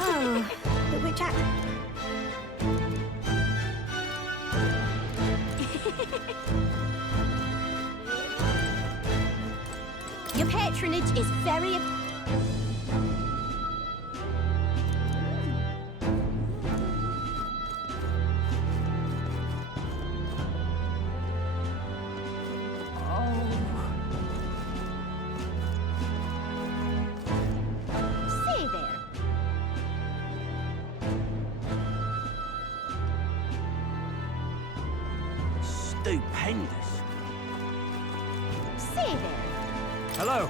Oh, but which act? Your patronage is very... Stupendous. Say there. Hello.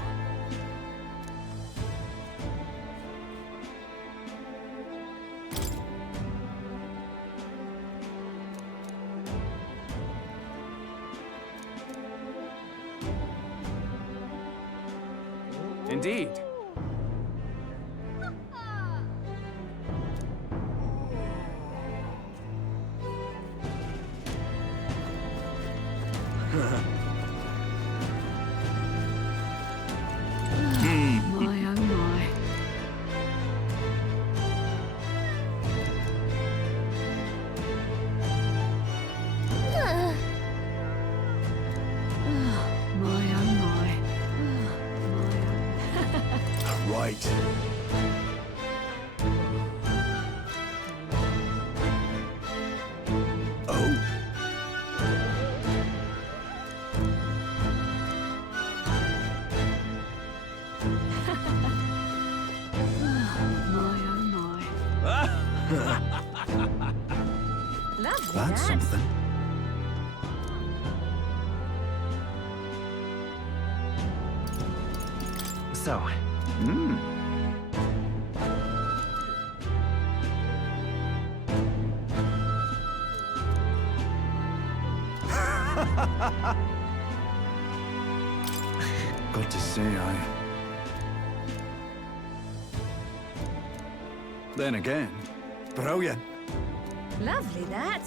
Indeed. My oh my. My oh my. Right. Oh. Lovely, That's something. So, Good to see I. Then again, brilliant. Lovely, that.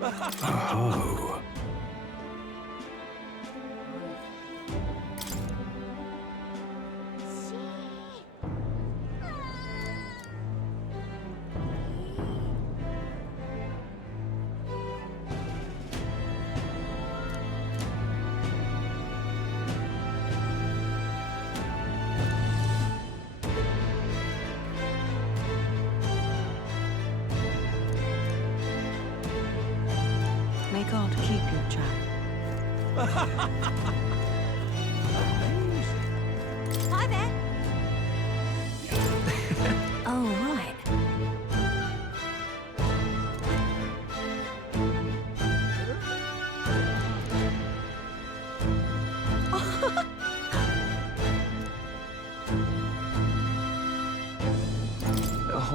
Oh. May God keep your chap. Hi there. Oh, right. Oh.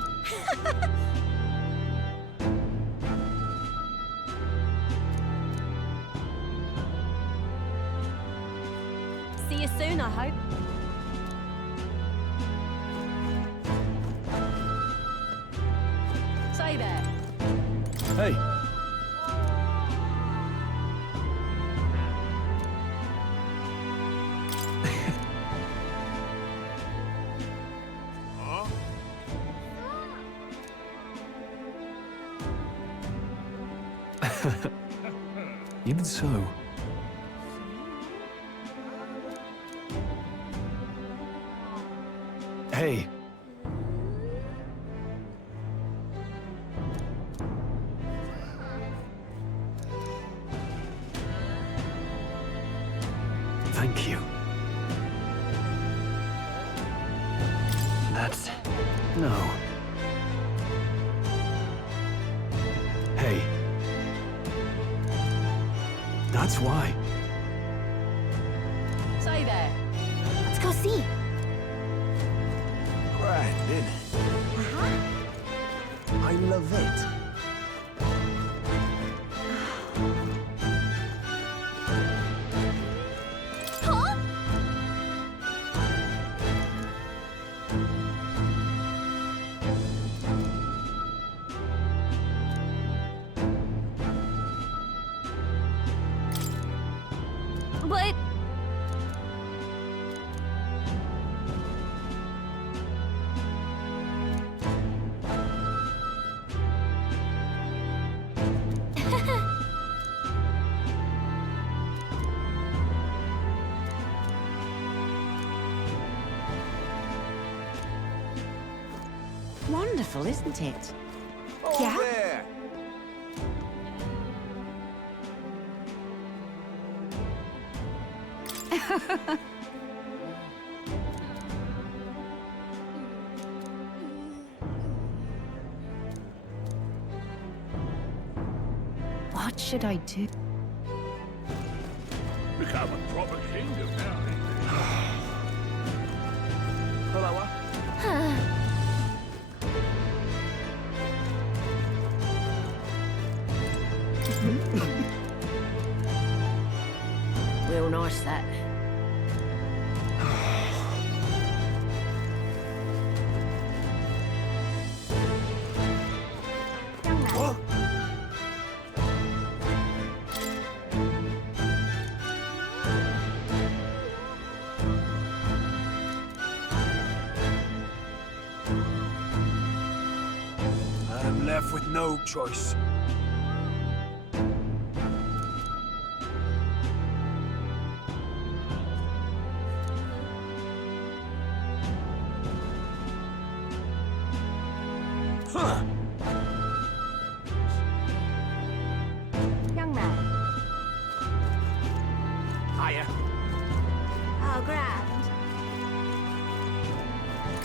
See you soon, I hope. Say there. Hey. Even so. Hey. Thank you. That's... no. Hey. That's why. Say there. Let's go see. Grand, isn't it? Uh-huh. I love it. Huh? But... Wonderful, isn't it? Oh, Yeah? there! What should I do? Become a proper kingdom now. Hello. Real nice, that. What? I'm left with no choice. Huh. Young man. Hiya. Oh, grand.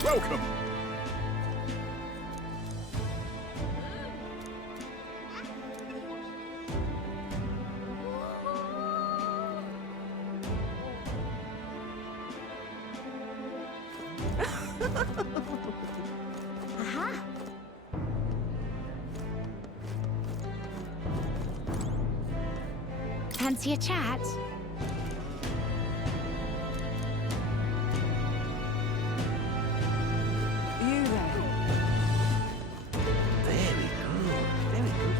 Welcome. Aha. Fancy a chat? You there? Very good. Very good.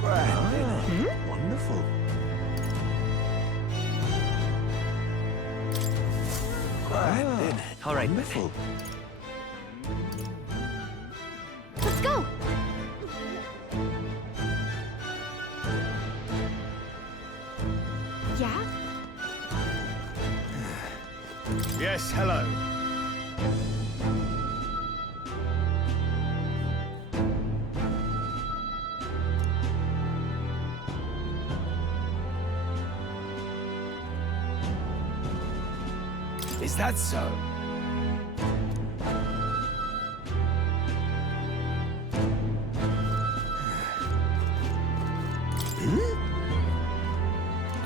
Grand, isn't it? Wonderful. Grand, isn't it? All right. Wonderful. Let's go. Yeah? Yes, hello. Is that so?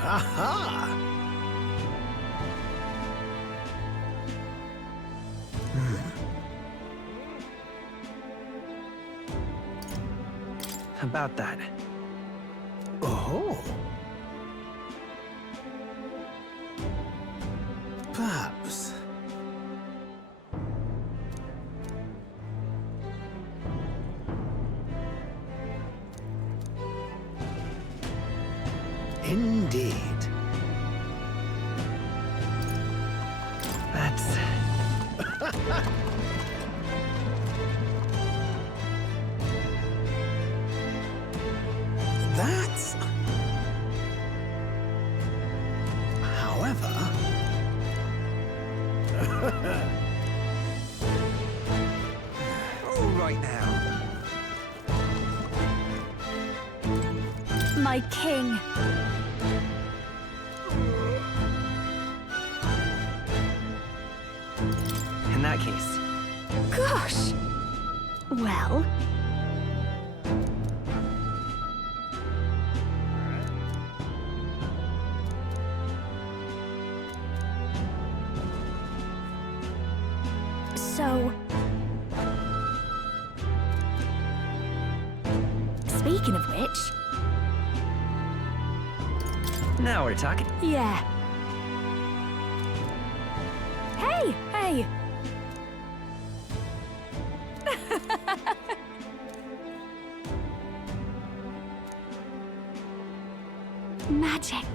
Aha! About that. Oh. Perhaps. Indeed. That's... That's... However... All right now. My king. In that case, Gosh. Well, so... Speaking of which... now we're talking. Yeah. Hey! Hey! Magic.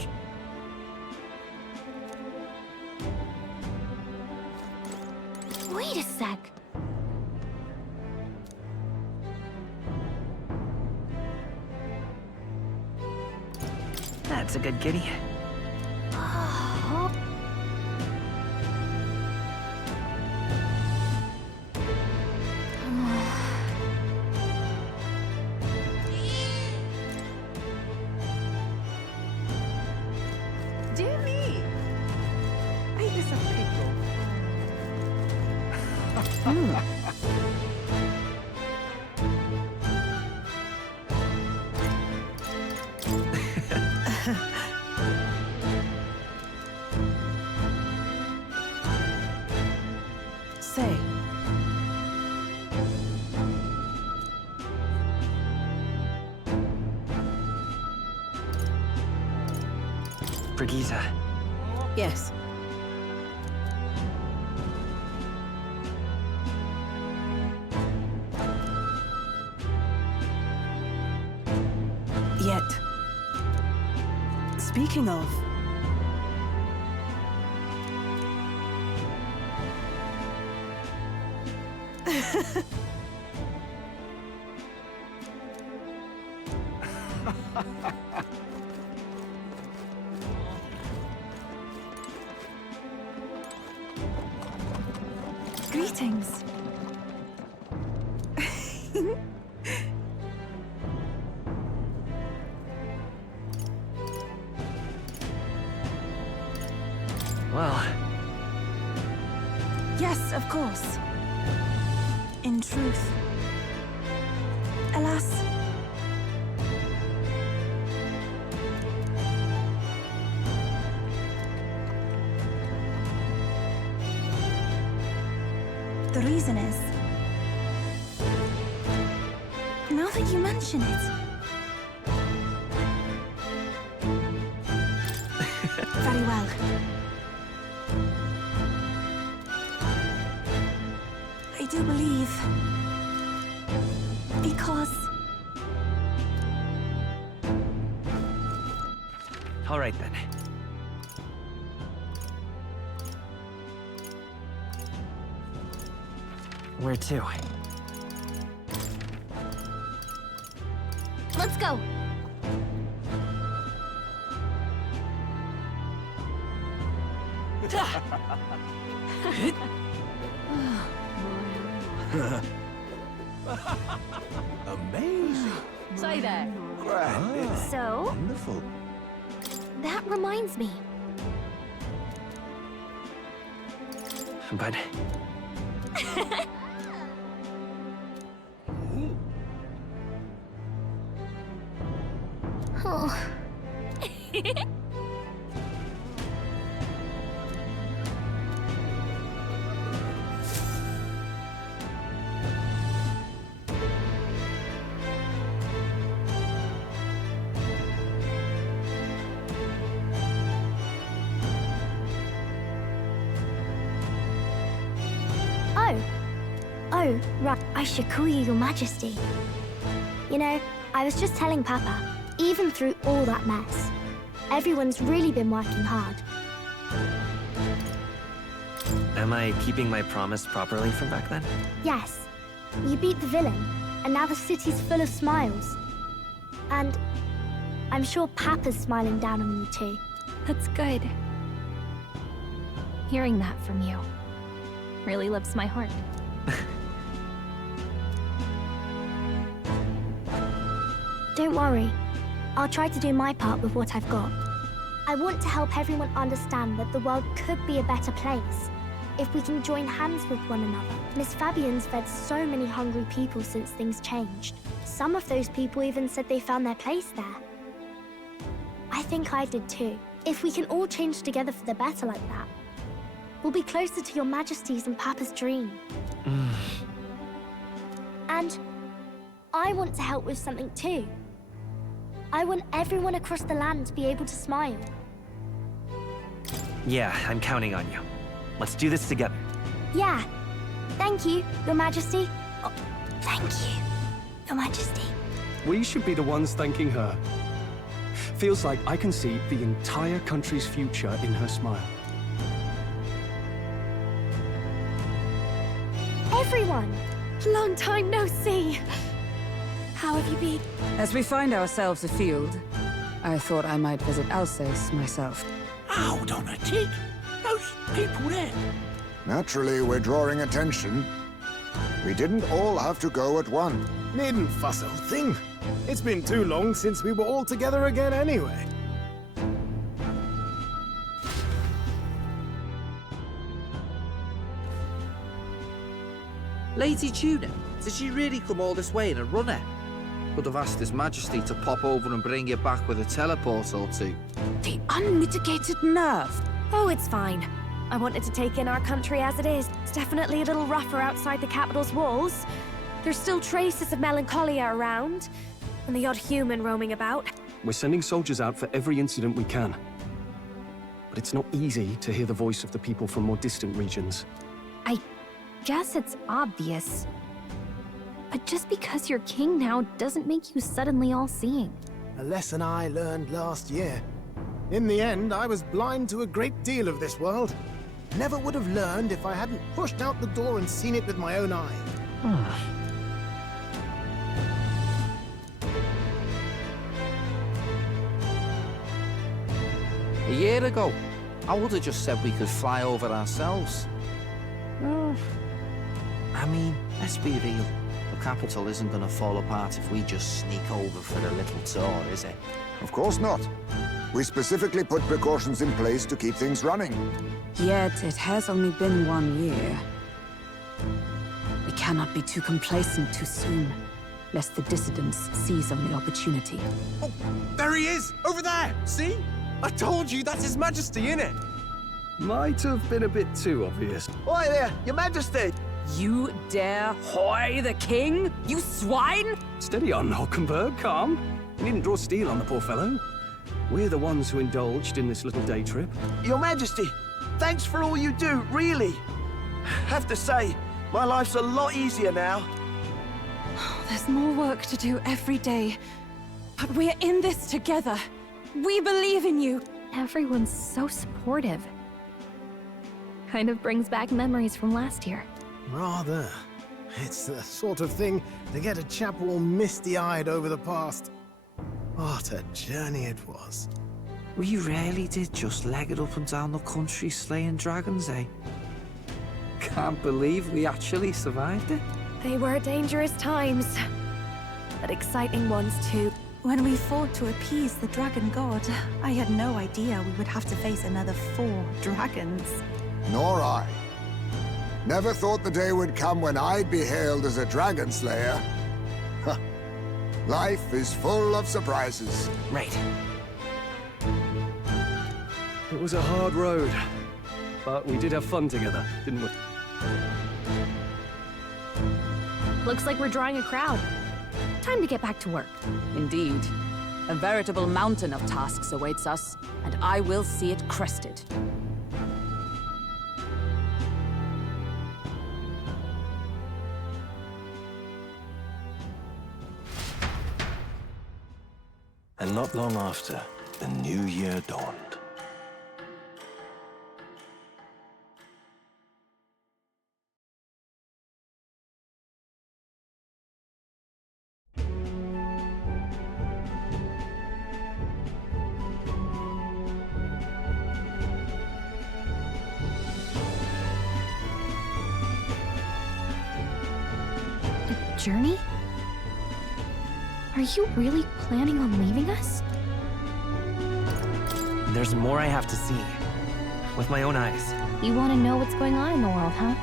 Wait a sec. That's a good kitty. Oh. Say, Brigitte. yes. Yet. Speaking of... Greetings. Well, Yes, of course. In truth. Alas. The reason is... now that you mention it... Very well. I do believe... because... all right then. Where to? Let's go! Amazing. Say that. Grand. So, Wonderful. that reminds me. But Oh. Oh, right. I should call you Your Majesty. You know, I was just telling Papa, even through all that mess, everyone's really been working hard. am I keeping my promise properly from back then? Yes, you beat the villain, and now the city's full of smiles. And I'm sure Papa's smiling down on you too. That's good. Hearing that from you really lifts my heart. Don't worry. I'll try to do my part with what I've got. I want to help everyone understand that the world could be a better place if we can join hands with one another. Miss Fabian's fed so many hungry people since things changed. Some of those people even said they found their place there. I think I did too. If we can all change together for the better like that, we'll be closer to Your Majesty's and Papa's dream. And I want to help with something too. I want everyone across the land to be able to smile. Yeah, I'm counting on you. Let's do this together. Yeah. Thank you, Your Majesty. Oh, thank you, Your Majesty. We should be the ones thanking her. Feels like I can see the entire country's future in her smile. Everyone! Long time no see. How have you been? As we find ourselves afield, I thought I might visit Alsace myself. Hold on a tick. Those people there. Naturally, we're drawing attention. We didn't all have to go at once. Needn't fuss, old thing. It's been too long since we were all together again anyway. Lady Tuna, did she really come all this way in a runner? Could have asked His Majesty to pop over and bring you back with a teleport or two. The unmitigated nerve. Oh, it's fine. I wanted to take in our country as it is. It's definitely a little rougher outside the capital's walls. There's still traces of melancholia around, and the odd human roaming about. We're sending soldiers out for every incident we can. But it's not easy to hear the voice of the people from more distant regions. I guess it's obvious. But just because you're king now doesn't make you suddenly all-seeing. A lesson I learned last year. In the end, I was blind to a great deal of this world. Never would have learned if I hadn't pushed out the door and seen it with my own eye. A year ago, I would have just said we could fly over ourselves. I mean, let's be real. The capital isn't going to fall apart if we just sneak over for a little tour, is it? Of course not. We specifically put precautions in place to keep things running. Yet it has only been 1 year. We cannot be too complacent too soon, lest the dissidents seize on the opportunity. Oh, there he is! Over there! See? I told you, that's His Majesty, innit? Might have been a bit too obvious. Oi there, Your Majesty! You dare hoy the king, you swine? Steady on, Hulkenberg, calm. You needn't draw steel on the poor fellow. We're the ones who indulged in this little day trip. Your Majesty, thanks for all you do, really. Have to say, my life's a lot easier now. There's more work to do every day. But we're in this together. We believe in you. Everyone's so supportive. Kind of brings back memories from last year. Rather. It's the sort of thing to get a chap all misty-eyed over the past. What a journey it was. We really did just leg it up and down the country slaying dragons, eh? Can't believe we actually survived it. They were dangerous times, but exciting ones too. When we fought to appease the dragon god, I had no idea we would have to face another 4 dragons. Nor I. Never thought the day would come when I'd be hailed as a dragon slayer. Huh. Life is full of surprises. Right. It was a hard road, but we did have fun together, didn't we? Looks like we're drawing a crowd. Time to get back to work. Indeed. A veritable mountain of tasks awaits us, and I will see it crested. And not long after, the new year dawned. A journey? Are you really planning on leaving us? There's more I have to see. With my own eyes. You want to know what's going on in the world, huh?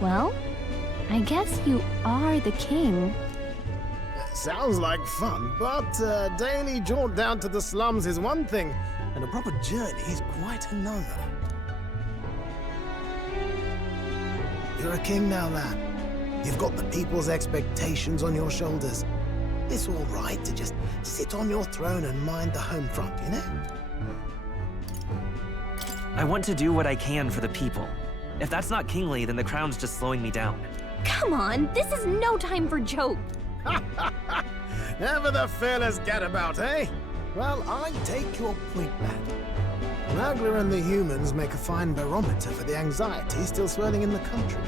Well, I guess you are the king. Sounds like fun, but a daily jaunt down to the slums is one thing, and a proper journey is quite another. You're a king now, lad. You've got the people's expectations on your shoulders. It's all right to just sit on your throne and mind the home front, you know? I want to do what I can for the people. If that's not kingly, then the crown's just slowing me down. Come on, this is no time for jokes. Never the fearless gadabout, eh? Well, I take your point, lad. Ragnar and the humans make a fine barometer for the anxiety still swirling in the country.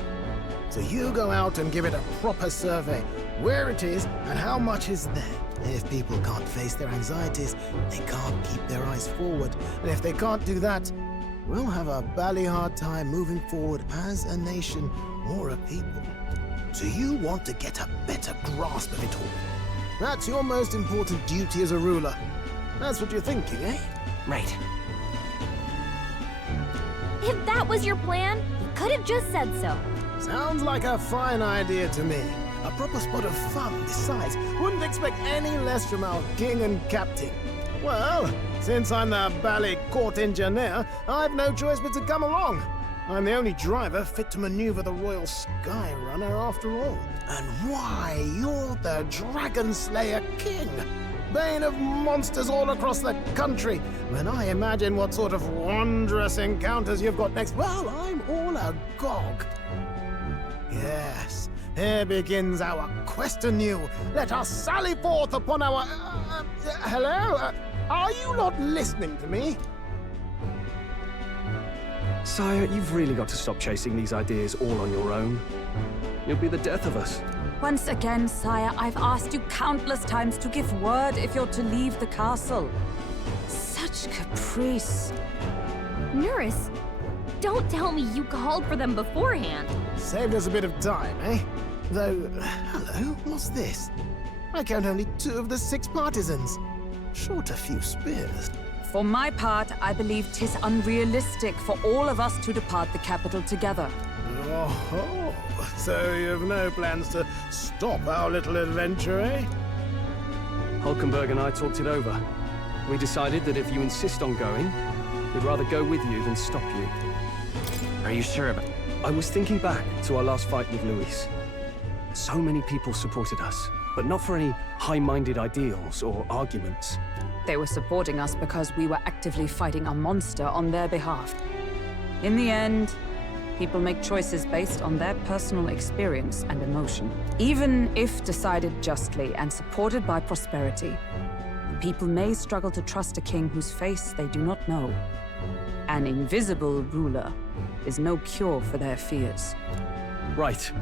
So you go out and give it a proper survey. Where it is and how much is there. If people can't face their anxieties, they can't keep their eyes forward. And if they can't do that, we'll have a bally hard time moving forward as a nation or a people. So you want to get a better grasp of it all. That's your most important duty as a ruler. That's what you're thinking, eh? Right. If that was your plan, could have just said so. Sounds like a fine idea to me. A proper spot of fun besides. Wouldn't expect any less from our king and captain. Well, since I'm the ballet court engineer, I've no choice but to come along. I'm the only driver fit to maneuver the Royal Skyrunner after all. And why, you're the Dragon Slayer King, bane of monsters all across the country. When I imagine what sort of wondrous encounters you've got next, well, I'm all agog. Yes, here begins our quest anew. Let us sally forth upon our... hello? Are you not listening to me? Sire, you've really got to stop chasing these ideas all on your own. You'll be the death of us. Once again, sire, I've asked you countless times to give word if you're to leave the castle. Such caprice. Nurse, don't tell me you called for them beforehand. Saved us a bit of time, eh? Though, hello, what's this? I count only 2 of the 6 partisans. Short a few spears. For my part, I believe 'tis unrealistic for all of us to depart the capital together. Oh, so you've no plans to stop our little adventure, eh? Hulkenberg and I talked it over. We decided that if you insist on going, we'd rather go with you than stop you. Are you sure about... I was thinking back to our last fight with Luis. So many people supported us, but not for any high-minded ideals or arguments. They were supporting us because we were actively fighting a monster on their behalf. In the end, people make choices based on their personal experience and emotion. Even if decided justly and supported by prosperity, people may struggle to trust a king whose face they do not know. An invisible ruler is no cure for their fears. Right.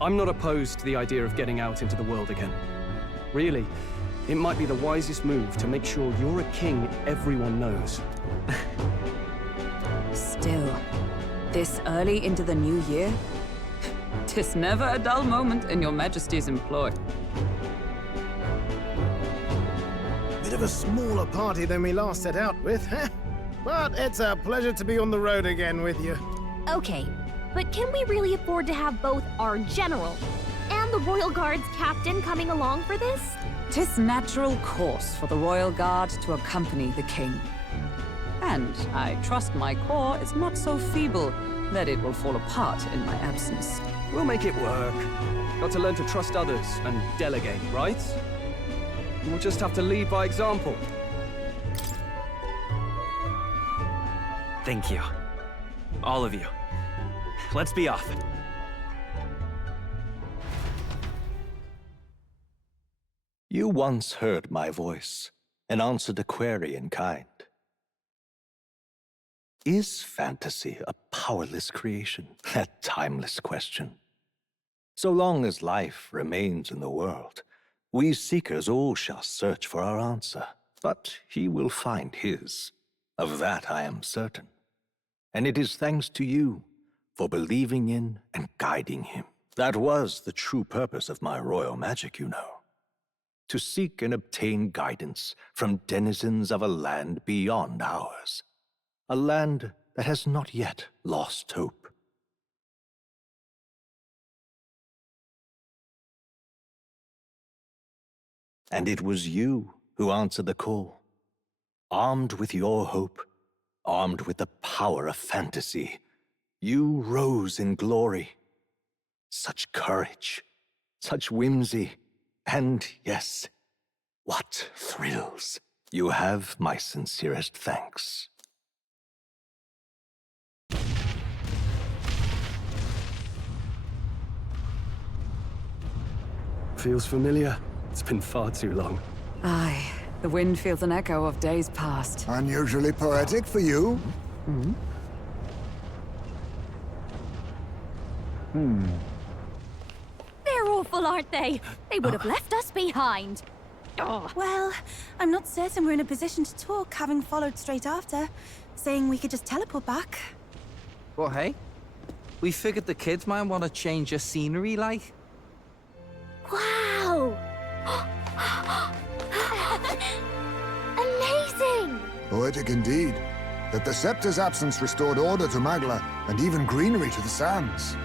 I'm not opposed to the idea of getting out into the world again. Really, it might be the wisest move to make sure you're a king everyone knows. Still, this early into the new year, 'tis never a dull moment in your Majesty's employ. Bit of a smaller party than we last set out with, huh? But it's a pleasure to be on the road again with you. Okay, but can we really afford to have both our general and the Royal Guard's captain coming along for this? 'Tis natural course for the Royal Guard to accompany the king. And I trust my corps is not so feeble that it will fall apart in my absence. We'll make it work. Got to learn to trust others and delegate, right? We'll just have to lead by example. Thank you. All of you. Let's be off. You once heard my voice and answered a query in kind. Is fantasy a powerless creation? That timeless question. So long as life remains in the world, we seekers all shall search for our answer. But he will find his. Of that I am certain. And it is thanks to you for believing in and guiding him. That was the true purpose of my royal magic, you know. To seek and obtain guidance from denizens of a land beyond ours. A land that has not yet lost hope. And it was you who answered the call. Armed with your hope, armed with the power of fantasy, you rose in glory. Such courage, such whimsy, and yes, what thrills. You have my sincerest thanks. Feels familiar. It's been far too long. Aye, the wind feels an echo of days past. Unusually poetic for you. They're awful, aren't they? They would have left us behind. Oh. Well, I'm not certain we're in a position to talk, having followed straight after, saying we could just teleport back. Well, hey, we figured the kids might want to change your scenery, like. Wow! Amazing! Poetic indeed. that the scepter's absence restored order to Magla, and even greenery to the sands.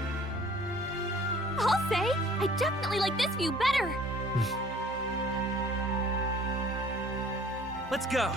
I'll say, I definitely like this view better. Let's go.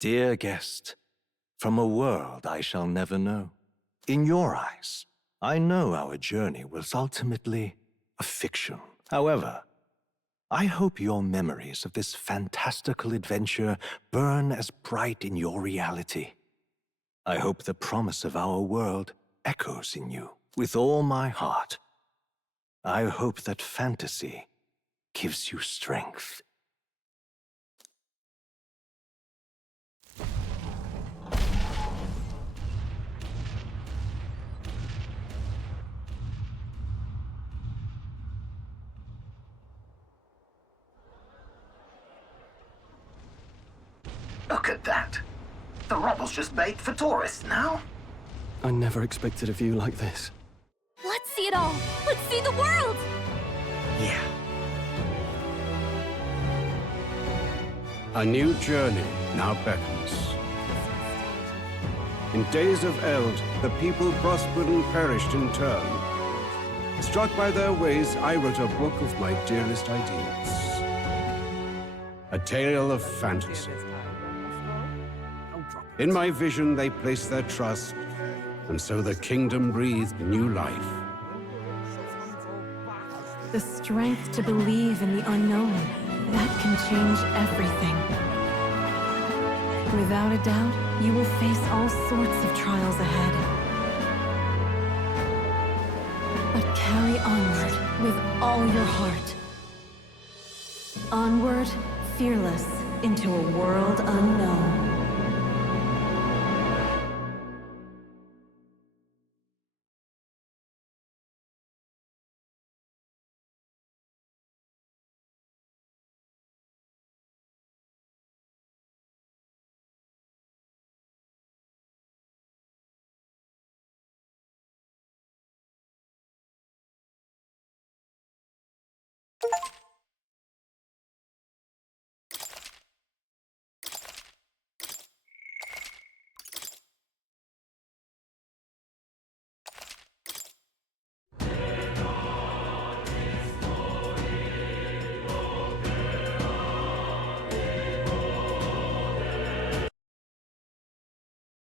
Dear guest, from a world I shall never know, in your eyes, I know our journey was ultimately a fiction. However, I hope your memories of this fantastical adventure burn as bright in your reality. I hope the promise of our world echoes in you with all my heart. I hope that fantasy gives you strength. Look at that. The rubble's just bait for tourists now. I never expected a view like this. Let's see it all. Let's see the world. Yeah. A new journey now beckons. In days of eld, the people prospered and perished in turn. Struck by their ways, I wrote a book of my dearest ideas. A tale of fantasy. In my vision, they placed their trust, and so the kingdom breathed new life. The strength to believe in the unknown, that can change everything. Without a doubt, you will face all sorts of trials ahead. But carry onward with all your heart. Onward, fearless, into a world unknown.